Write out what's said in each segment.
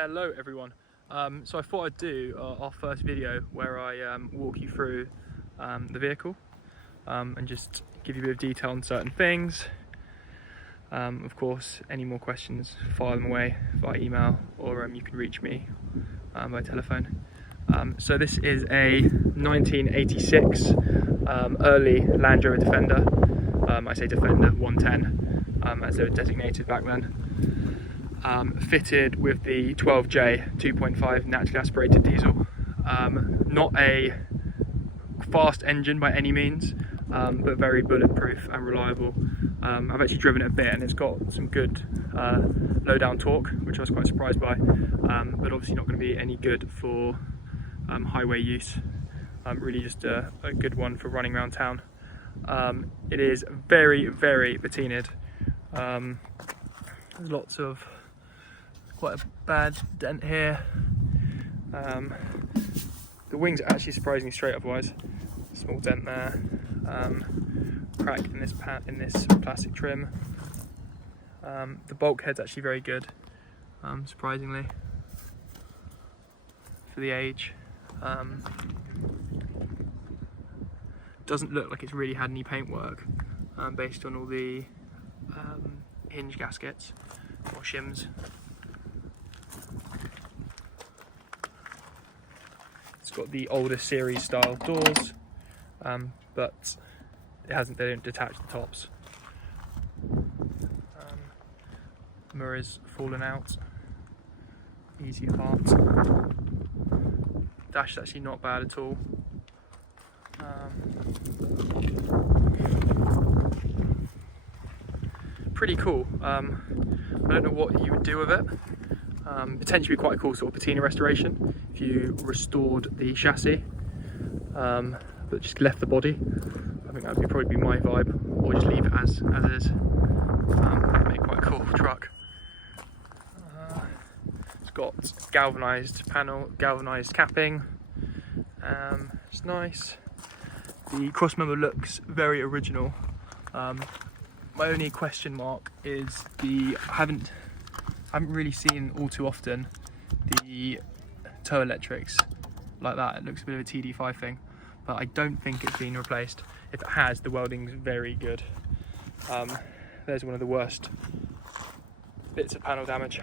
Hello everyone. So I thought I'd do our first video where I walk you through the vehicle and just give you a bit of detail on certain things. Of course, any more questions, fire them away via email, or you can reach me by telephone. So this is a 1986 early Land Rover Defender. I say Defender 110 as they were designated back then. Fitted with the 12J 2.5 naturally aspirated diesel. Not a fast engine by any means, but very bulletproof and reliable. I've actually driven it a bit and it's got some good low down torque, which I was quite surprised by, but obviously not going to be any good for highway use. Really just a good one for running around town. It is very patinaed. There's lots of quite a bad dent here. The wings are actually surprisingly straight otherwise. Small dent there. Crack in this plastic trim. The bulkhead's actually very good, surprisingly, for the age. Doesn't look like it's really had any paintwork, based on all the hinge gaskets or shims. It's got the older series style doors, but they don't detach the tops. Mirrors fallen out, easy apart. Dash is actually not bad at all. Pretty cool. I don't know what you would do with it. Potentially quite cool sort of patina restoration if you restored the chassis, but just left the body. I think that would probably be my vibe, or just leave it as is. Make quite a cool truck. It's got galvanised panel, galvanised capping. It's nice. The crossmember looks very original. My only question mark is I haven't really seen all too often the tow electrics like that. It looks a bit of a TD5 thing, but I don't think it's been replaced. If it has, the welding's very good. There's one of the worst bits of panel damage.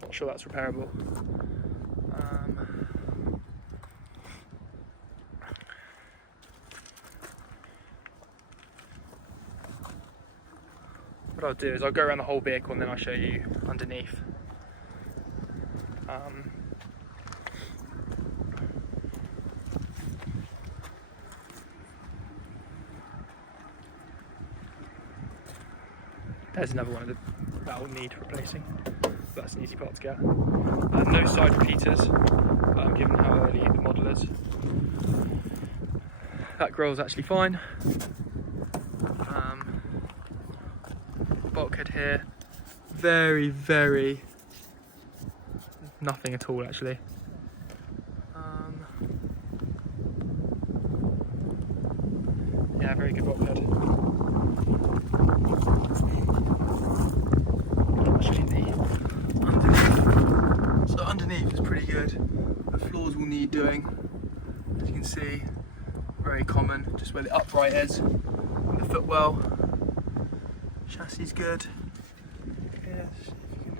Not sure that's repairable. What I'll do is I'll go around the whole vehicle and then I'll show you underneath. There's another one that will need replacing. That's an easy part to get. No side repeaters, given how early the model is. That grill's actually fine. Bulkhead here, very nothing at all actually. Yeah, very good bulkhead. Actually, the underneath. So underneath is pretty good. The floors will need doing, as you can see. Very common, just where the upright is, and the footwell. Chassis is good. Yes, if you can.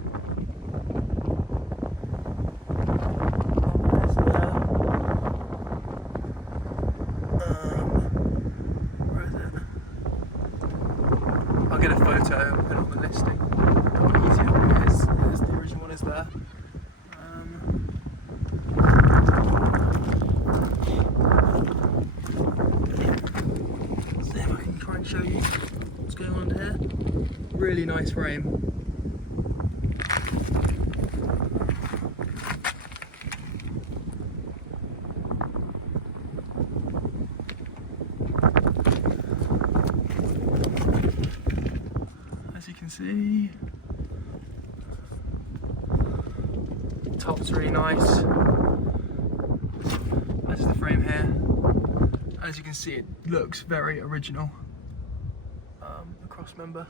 Where is it? I'll get a photo and put it on the listing. Here's the original one is there. See if I can try and show you what's going on here. Really nice frame. As you can see, top's really nice. This is the frame here. As you can see, it looks very original. The crossmember.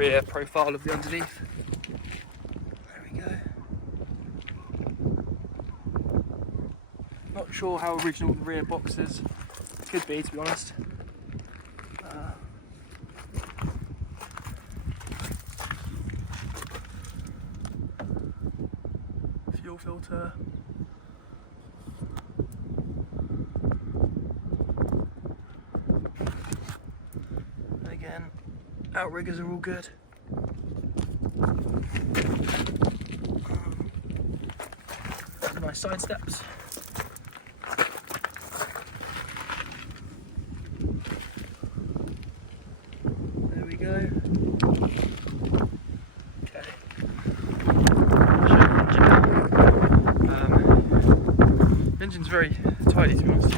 rear profile of the underneath. There we go. Not sure how original the rear box is. Could be, to be honest. Fuel filter. Again, outriggers are all good. Nice side steps. There we go. Okay. The engine's very tidy, to be honest.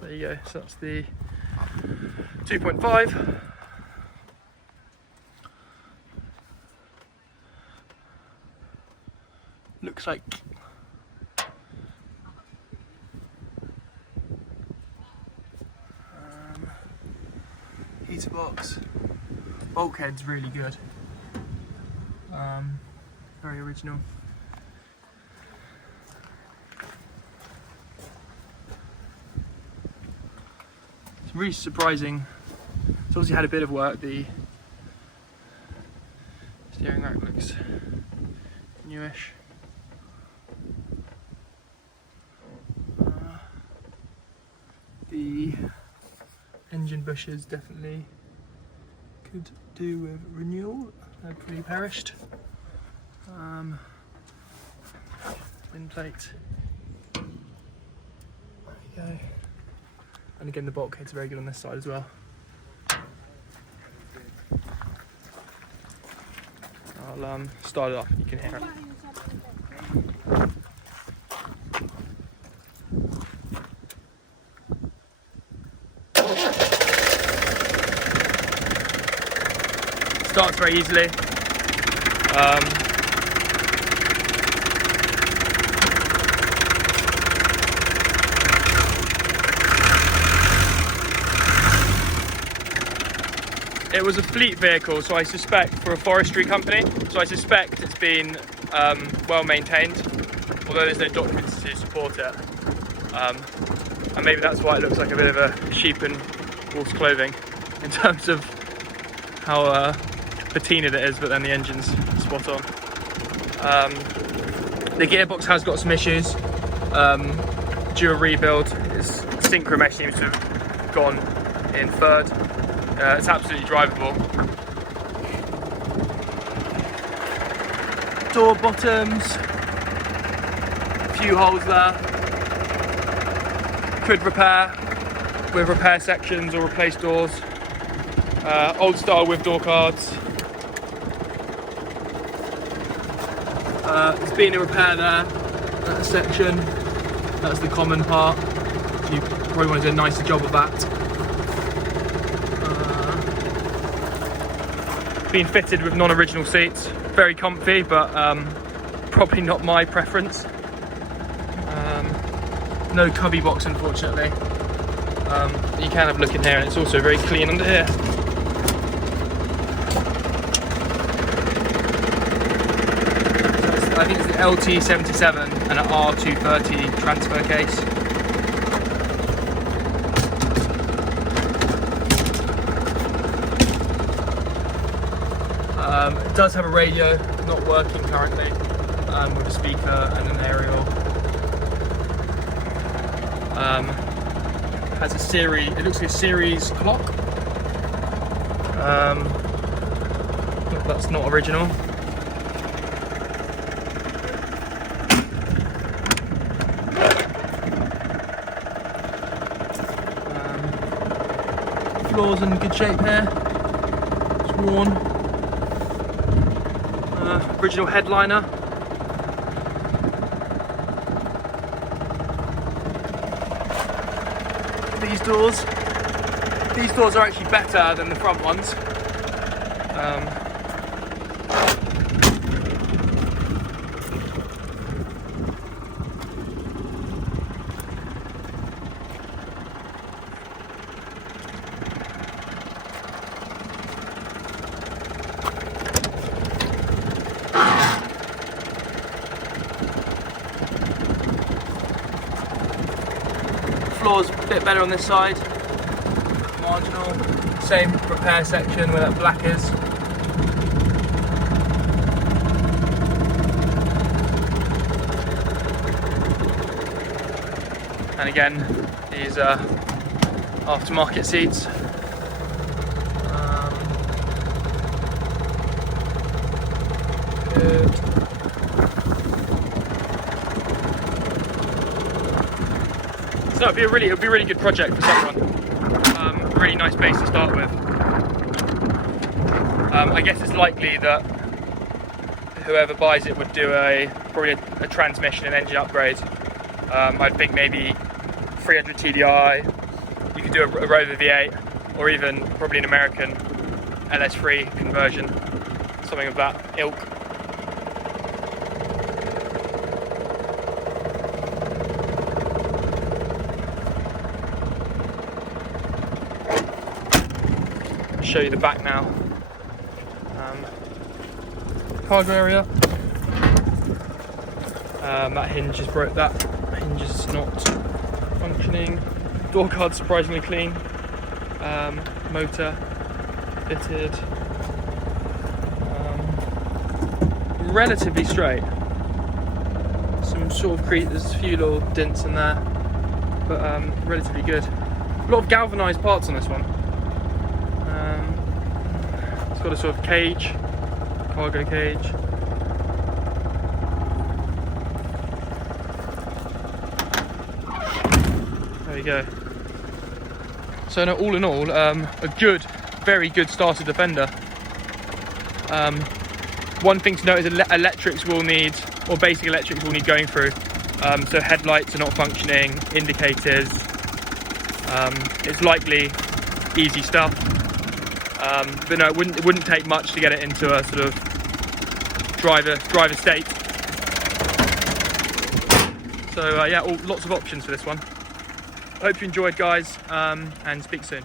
There you go. So that's the 2.5. Looks like heater box. Bulkhead's really good. Very original. It's really surprising. It's obviously had a bit of work. The steering rack looks newish. The engine bushes definitely could do with renewal. They're pretty perished. Wind plate. There you go. And again, the bulkhead's very good on this side as well. I'll start it off. You can hear it. Starts very easily. It was a fleet vehicle, so I suspect, for a forestry company, so I suspect it's been well maintained, although there's no documents to support it. And maybe that's why it looks like a bit of a sheep in wolf's clothing in terms of how patinaed it is, but then the engine's spot on. The gearbox has got some issues. Due a rebuild, its synchro mesh seems to have gone in third. It's absolutely drivable. Door bottoms, a few holes there. Could repair with repair sections or replace doors. Old style with door cards. There's been a repair there, that section. That's the common part. You probably want to do a nicer job of that. Been fitted with non-original seats. Very comfy, but probably not my preference. No cubby box, unfortunately. You can have a look in here, and it's also very clean under here. I think it's the LT77 and an R230 transfer case. It does have a radio, not working currently, with a speaker and an aerial. Has a series, it looks like a series clock. That's not original. Floor's in good shape here. It's worn. Original headliner. These doors are actually better than the front ones. floor's a bit better on this side. Marginal. Same repair section where that black is. And again, these are aftermarket seats. Good. So it'll be a really good project for someone. Really nice base to start with. I guess it's likely that whoever buys it would do probably a transmission and engine upgrade. I'd think maybe 300 TDI. You could do a Rover V8, or even probably an American LS3 conversion, something of that ilk. I'll show you the back now. Cargo area. That hinge is broke. That hinge is not functioning. Door card's surprisingly clean. Motor fitted. Relatively straight. Some sort of there's a few little dents in there, but relatively good. A lot of galvanised parts on this one. It's got a sort of cage, cargo cage. There you go. So no, all in all, a very good starter Defender. One thing to note is electrics will need, or basic electrics will need going through. So headlights are not functioning, indicators. It's likely easy stuff. But no, it wouldn't take much to get it into a sort of driver state. So yeah, lots of options for this one. I hope you enjoyed, guys, and speak soon.